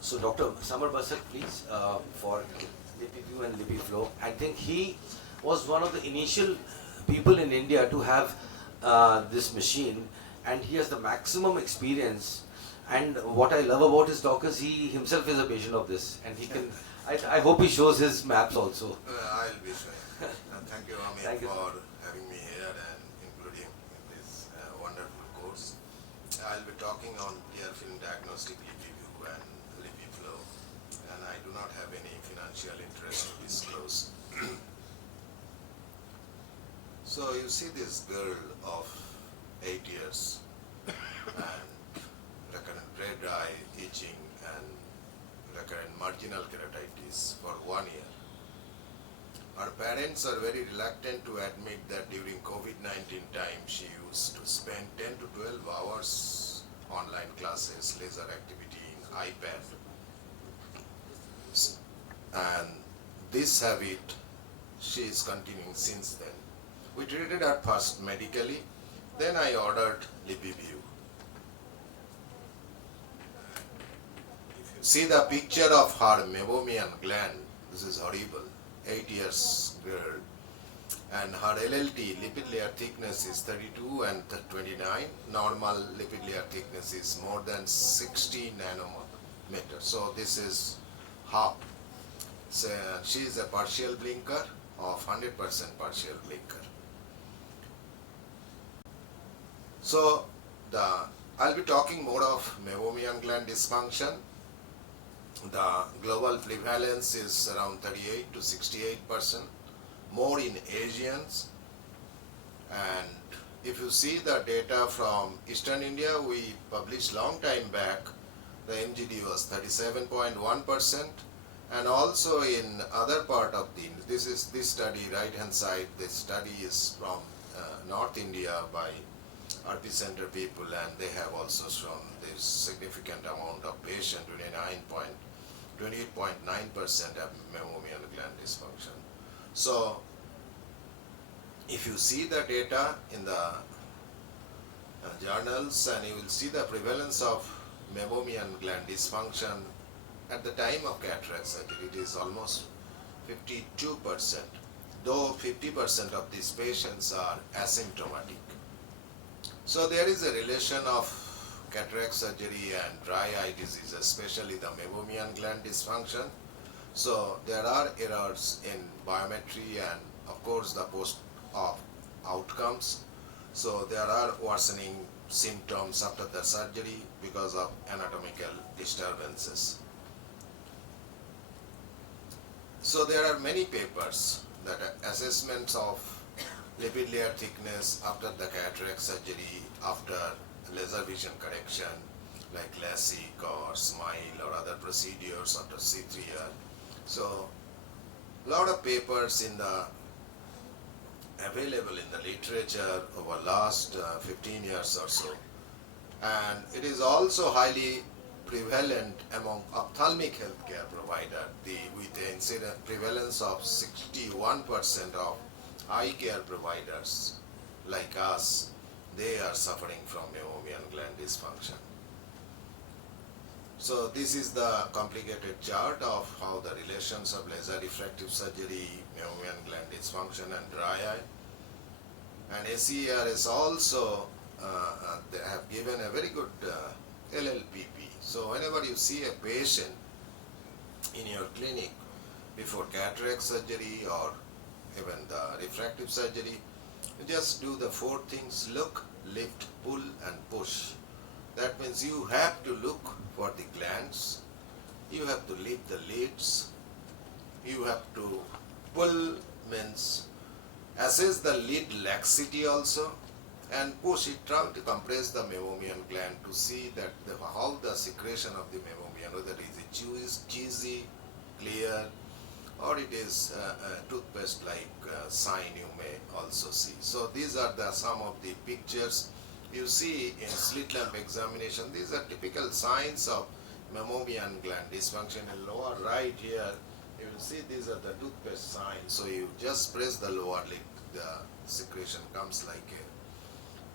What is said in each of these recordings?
So Dr. Samar Basak, please, for Lipiview and Lipiflow. I think he was one of the initial people in India to have this machine, and he has the maximum experience. And what I love about his talk is he himself is a patient of this, and he can. I hope he shows his maps also. I'll be sure. Thank you, Amit, Thank you. for having me here and including in this wonderful course. I'll be talking on tear film diagnostic Lipiview and Lipiflow, and I do not have any financial interest to disclose. So you see this girl of 8 years and recurrent red eye, itching, and recurrent marginal keratitis for 1 year. Her parents are very reluctant to admit that during COVID-19 time she used to spend 10 to 12 hours online classes, laser activity in iPad. And this habit she is continuing since then. We treated her first medically, then I ordered Lipiview. If you see the picture of her meibomian gland, this is horrible. 8 years girl, and her LLT, lipid layer thickness, is 32 and 29. Normal lipid layer thickness is more than 60 nanometers. So this is half. So she is a partial blinker of 100% partial blinker. So I'll be talking more of meibomian gland dysfunction. The global prevalence is around 38 to 68%, more in Asians. And if you see the data from Eastern India, we published long time back, the MGD was 37.1%, and also in other part of this study, right hand side, this study is from North India by RP Center people, and they have also shown this significant amount of patient, 28.9% have meibomian gland dysfunction. So if you see the data in the journals, and you will see the prevalence of meibomian gland dysfunction at the time of cataract surgery, it is almost 52%, though 50% of these patients are asymptomatic. So there is a relation of cataract surgery and dry eye disease, especially the meibomian gland dysfunction. So there are errors in biometry and of course the post-op outcomes. So there are worsening symptoms after the surgery because of anatomical disturbances. So there are many papers that are assessments of lipid layer thickness after the cataract surgery, after laser vision correction like LASIK or SMILE or other procedures after C3R. So a lot of papers available in the literature over last 15 years or so. And it is also highly prevalent among ophthalmic healthcare provider, with the incident prevalence of 61% of eye care providers like us, they are suffering from meibomian gland dysfunction. So this is the complicated chart of how the relations of laser refractive surgery, meibomian gland dysfunction and dry eye. And ACER is also, they have given a very good LLPP. So whenever you see a patient in your clinic before cataract surgery or even the refractive surgery, you just do the 4 things: look, lift, pull and push. That means you have to look for the glands, you have to lift the lids, you have to pull, means assess the lid laxity also, and push it, try to compress the meibomian gland to see that how the secretion of the meibomian, whether it is cheesy, clear, or it is a toothpaste like sign you may also see. So these are some of the pictures you see in slit lamp examination. These are typical signs of meibomian gland dysfunction. In lower right here, you will see these are the toothpaste signs. So you just press the lower lid, the secretion comes like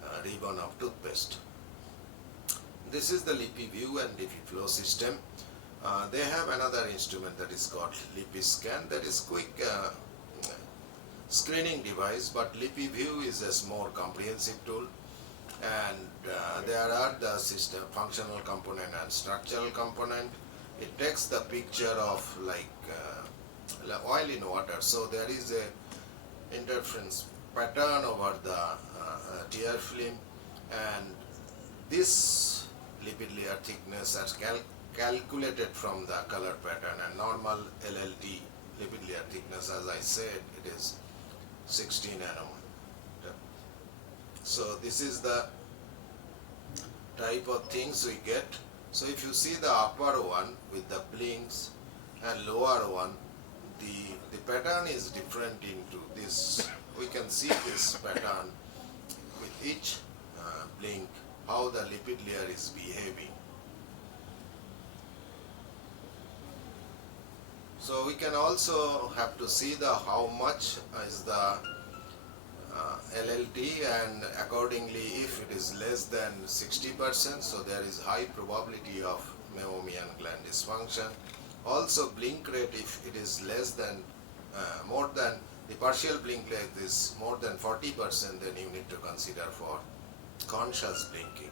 a ribbon of toothpaste. This is the Lipiview and Lipiflow system. They have another instrument that is called Lipiscan, that is quick screening device, but Lipiview is a more comprehensive tool, and there are the system functional component and structural component. It takes the picture of like oil in water, so there is a interference pattern over the tear film, and this lipid layer thickness is calculated from the color pattern, and normal LLT lipid layer thickness, as I said, it is 60 nanometer. So this is the type of things we get. So if you see the upper one with the blinks and lower one, the pattern is different into this. We can see this pattern with each blink, how the lipid layer is behaving. So we can also have to see the how much is the LLT, and accordingly if it is less than 60%, so there is high probability of meibomian gland dysfunction. Also blink rate, if it is less than more than the partial blink rate is more than 40%, then you need to consider for conscious blinking.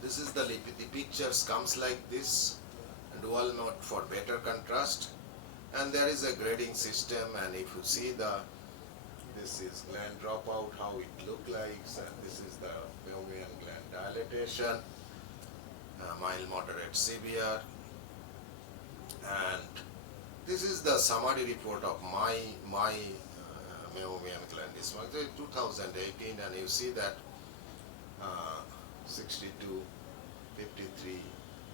This is the pictures comes like this, dual mode for better contrast, and there is a grading system, and if you see this is gland dropout, how it look like, and this is the meibomian gland dilatation, mild, moderate, severe, and this is the summary report of my meibomian gland dysfunction 2018, and you see that 62, 53,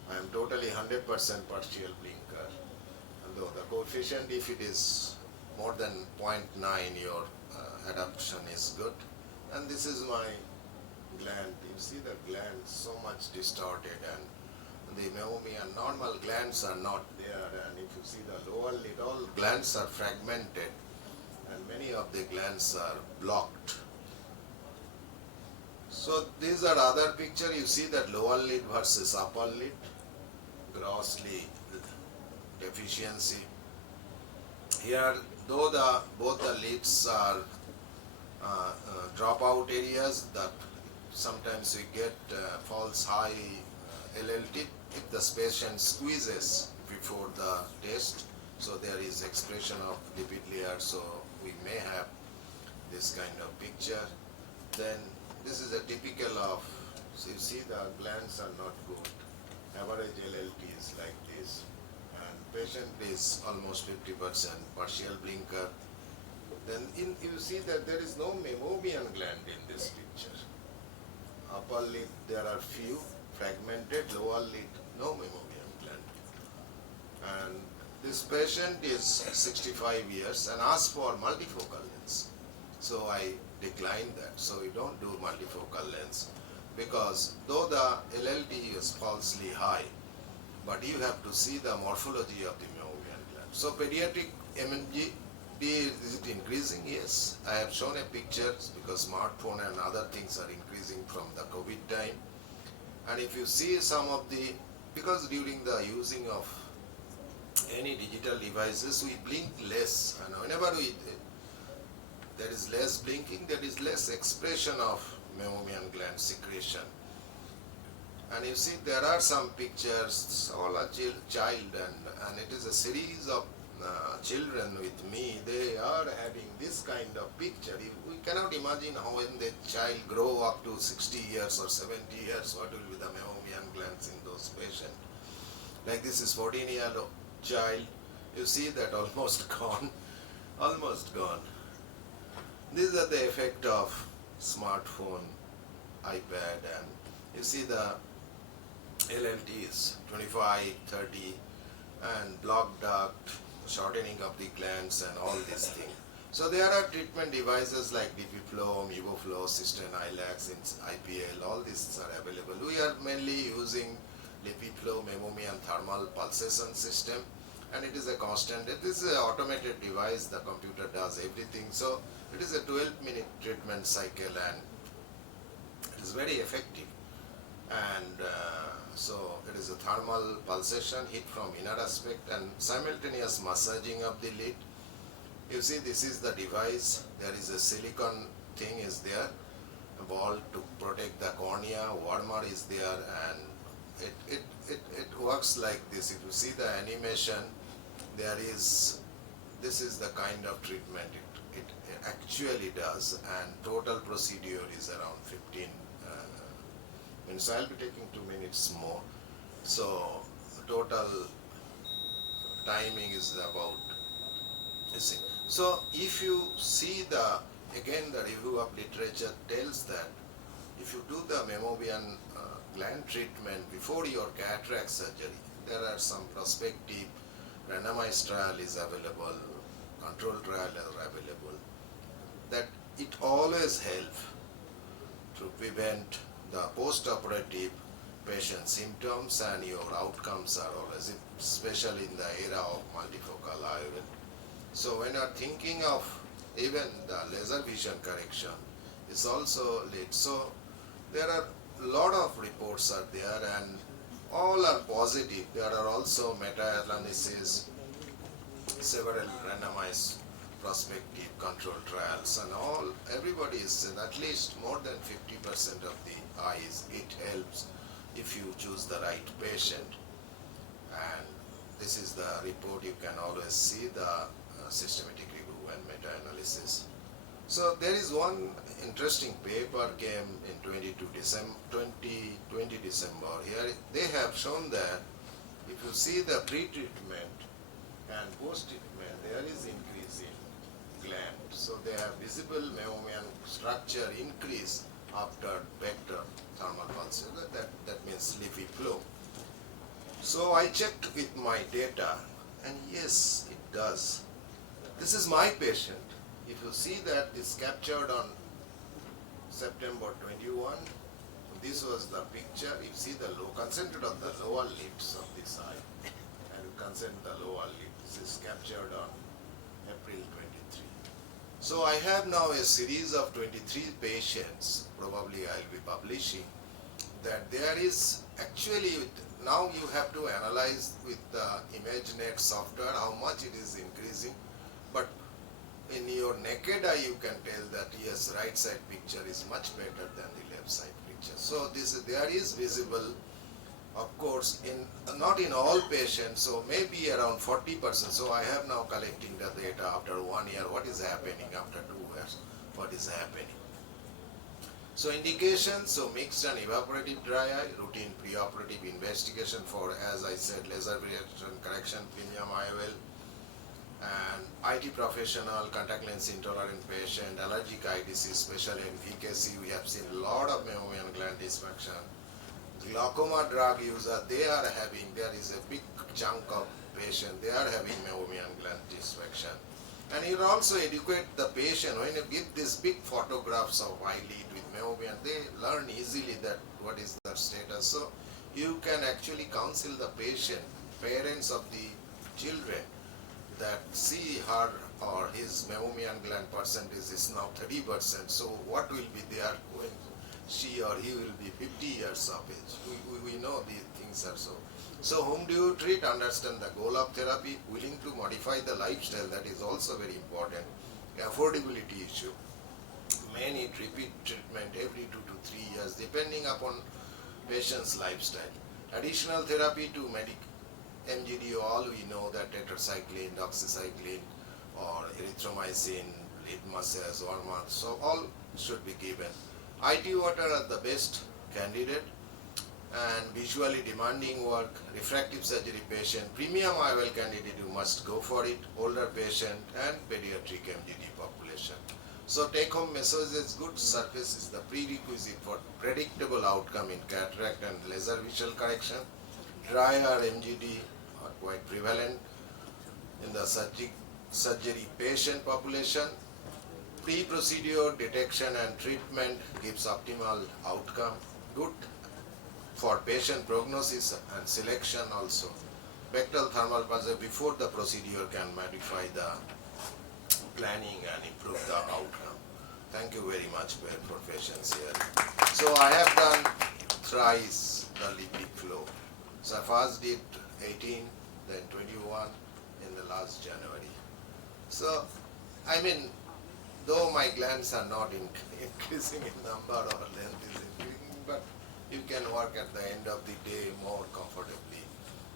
I am totally 100% partial blinker, and though the coefficient, if it is more than 0.9, your adaptation is good. And this is my gland. You see the gland so much distorted, and the meibomian normal glands are not there, and if you see the lower lid, all glands are fragmented, and many of the glands are blocked. So these are other picture. You see that lower lid versus upper lid, grossly deficiency. Here, though both the lids are dropout areas, that sometimes we get false high LLT if the patient squeezes before the test. So there is expression of lipid layer, so we may have this kind of picture. Then this is a typical of, so you see the glands are not good. Average LLT is like this, and patient is almost 50% partial blinker. Then you see that there is no meibomian gland in this picture. Upper lid there are few fragmented, lower lid no meibomian gland. And this patient is 65 years and asked for multifocal lens. So I declined that. So we don't do multifocal lens, because though the LLT is falsely high, but you have to see the morphology of the meibomian gland. So pediatric MNG, is it increasing? Yes. I have shown a picture, because smartphone and other things are increasing from the COVID time. And if you see some of the, because during the using of any digital devices, we blink less, and whenever there is less blinking, there is less expression of meibomian gland secretion. And you see there are some pictures, all a child, and it is a series of children with me. They are having this kind of picture. We cannot imagine how when the child grow up to 60 years or 70 years, what will be the meibomian glands in those patients. Like this is 14-year-old child. You see that almost gone, almost gone. These are the effect of smartphone, iPad, and you see the LLT is 25, 30, and block duct, shortening of the glands, and all these things. So there are treatment devices like Lipiflow, Mevoflow, Cystine Ilax, IPL, all these are available. We are mainly using Lipiflow meibomian thermal pulsation system, and it is a constant. It is an automated device, the computer does everything. So it is a 12-minute treatment cycle, and it is very effective. And So it is a thermal pulsation hit from inner aspect and simultaneous massaging of the lid. You see, this is the device. There is a silicone thing is there, a ball to protect the cornea, warmer is there, and it works like this. If you see the animation, this is the kind of treatment it actually does, and total procedure is around 15 minutes. So I'll be taking 2 minutes more. So total timing is about, you see. So if you see again the review of literature tells that if you do the meibomian gland treatment before your cataract surgery, there are some prospective randomized trial is available, control trial are available, that it always helps to prevent the post-operative patient symptoms, and your outcomes are always, especially in the era of multifocal IOL. So when you are thinking of even the laser vision correction, is also late. So there are a lot of reports are there, and all are positive. There are also meta-analysis, several randomized prospective control trials, and everybody is saying at least more than 50% of the eyes, it helps if you choose the right patient. And this is the report. You can always see the systematic review and meta-analysis. So there is one interesting paper came in 2020 December. Here they have shown that if you see the pre-treatment and post-treatment, there is increase in gland. So they have visible meibomian structure increase after vector thermal pulse. That means Lipiview. So I checked with my data, and yes, it does. This is my patient. If you see that it's captured on September 21, this was the picture. You see the concentrate on the lower lids of this eye, and you concentrate the lower lid. This is captured on April 23. So I have now a series of 23 patients, probably I'll be publishing, that there is actually, now you have to analyze with the ImageNet software how much it is increasing, but in your naked eye you can tell that yes, right side picture is much better than the left side picture. So there is visible, of course, not in all patients, so maybe around 40%. So I have now collecting the data after 1 year, what is happening after 2 years, what is happening. So indications, so mixed and evaporative dry eye, routine preoperative investigation for, as I said, laser vision correction, premium IOL, and IT professional, contact lens intolerant patient, allergic eye disease, especially in VKC, we have seen a lot of meibomian gland dysfunction. Glaucoma drug user, there is a big chunk of patient, they are having meibomian gland dysfunction. And you also educate the patient, when you give these big photographs of eyelid with meibomian, they learn easily that what is the status. So you can actually counsel the patient, parents of the children, that see her or his meibomian gland percentage is now 30%. So what will be there when she or he will be 50 years of age? We know these things are so. So whom do you treat? Understand the goal of therapy, willing to modify the lifestyle, that is also very important. Affordability issue. May need repeat treatment every 2 to 3 years depending upon patient's lifestyle. Additional therapy to MGD, all we know that tetracycline, doxycycline, or erythromycin, lid massage, or so all should be given. IT water are the best candidate, and visually demanding work, refractive surgery patient, premium IOL candidate, you must go for it, older patient, and pediatric MGD population. So take home message is good surface is the prerequisite for predictable outcome in cataract and laser visual correction. Dry or MGD are quite prevalent in the surgery patient population. Pre-procedure detection and treatment gives optimal outcome, good for patient prognosis and selection also. Vector thermal pulse before the procedure can modify the planning and improve the outcome. Thank you very much for patience here. So I have done thrice the Lipiflow. So I first did 18, then 21 in the last January. So, I mean, though my glands are not increasing in number or length is increasing, but you can work at the end of the day more comfortably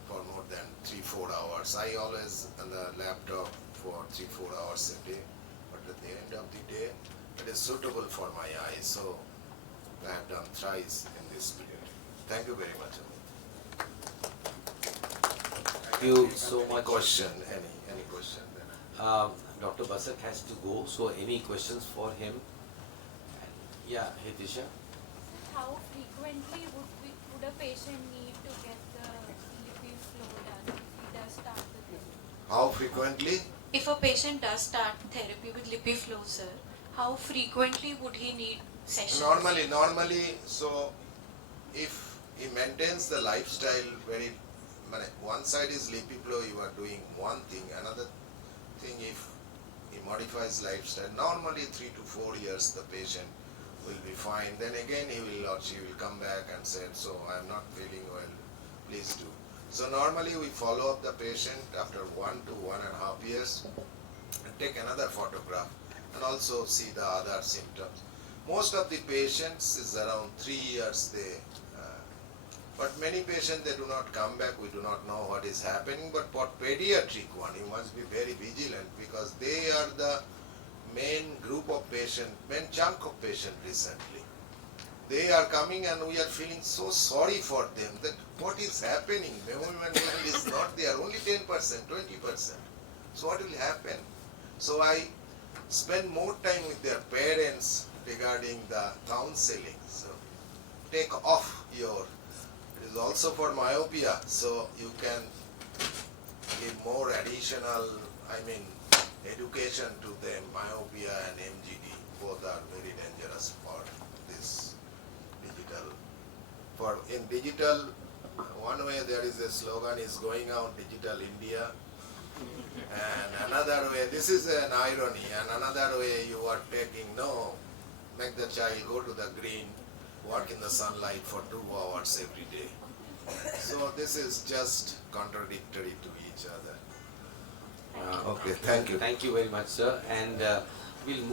for more than 3-4 hours. I always on the laptop for 3-4 hours a day, but at the end of the day, it is suitable for my eyes. So I have done thrice in this period. Thank you very much. Thank you so much. Question? Any question? Dr. Basak has to go, so any questions for him? Yeah, Hitisha? How frequently would a patient need to get the Lipiflow done if he does start the therapy? How frequently? If a patient does start therapy with Lipiflow, sir, how frequently would he need sessions? Normally, so if he maintains the lifestyle very, one side is Lipiflow, you are doing one thing, another thing if he modifies lifestyle, normally 3 to 4 years the patient will be fine. Then again he will or she will come back and say, so I am not feeling well, please do. So normally we follow up the patient after 1 to 1.5 years and take another photograph and also see the other symptoms. Most of the patients is around 3 years but many patients they do not come back, we do not know what is happening, but for pediatric one you must be very vigilant because they are the main group of patient, main chunk of patient recently. They are coming and we are feeling so sorry for them that what is happening, memory is not there, only 10%, 20%. So what will happen? So I spend more time with their parents regarding the counseling. So take off your, it is also for myopia, so you can give more additional, education to them. Myopia and MGD both are very dangerous for this digital. For in digital, one way there is a slogan is going out digital India, and another way, this is an irony, and another way you are taking, no, make the child go to the green, work in the sunlight for 2 hours every day. So this is just contradictory to each other. Okay, thank you. Thank you very much, sir. And we'll move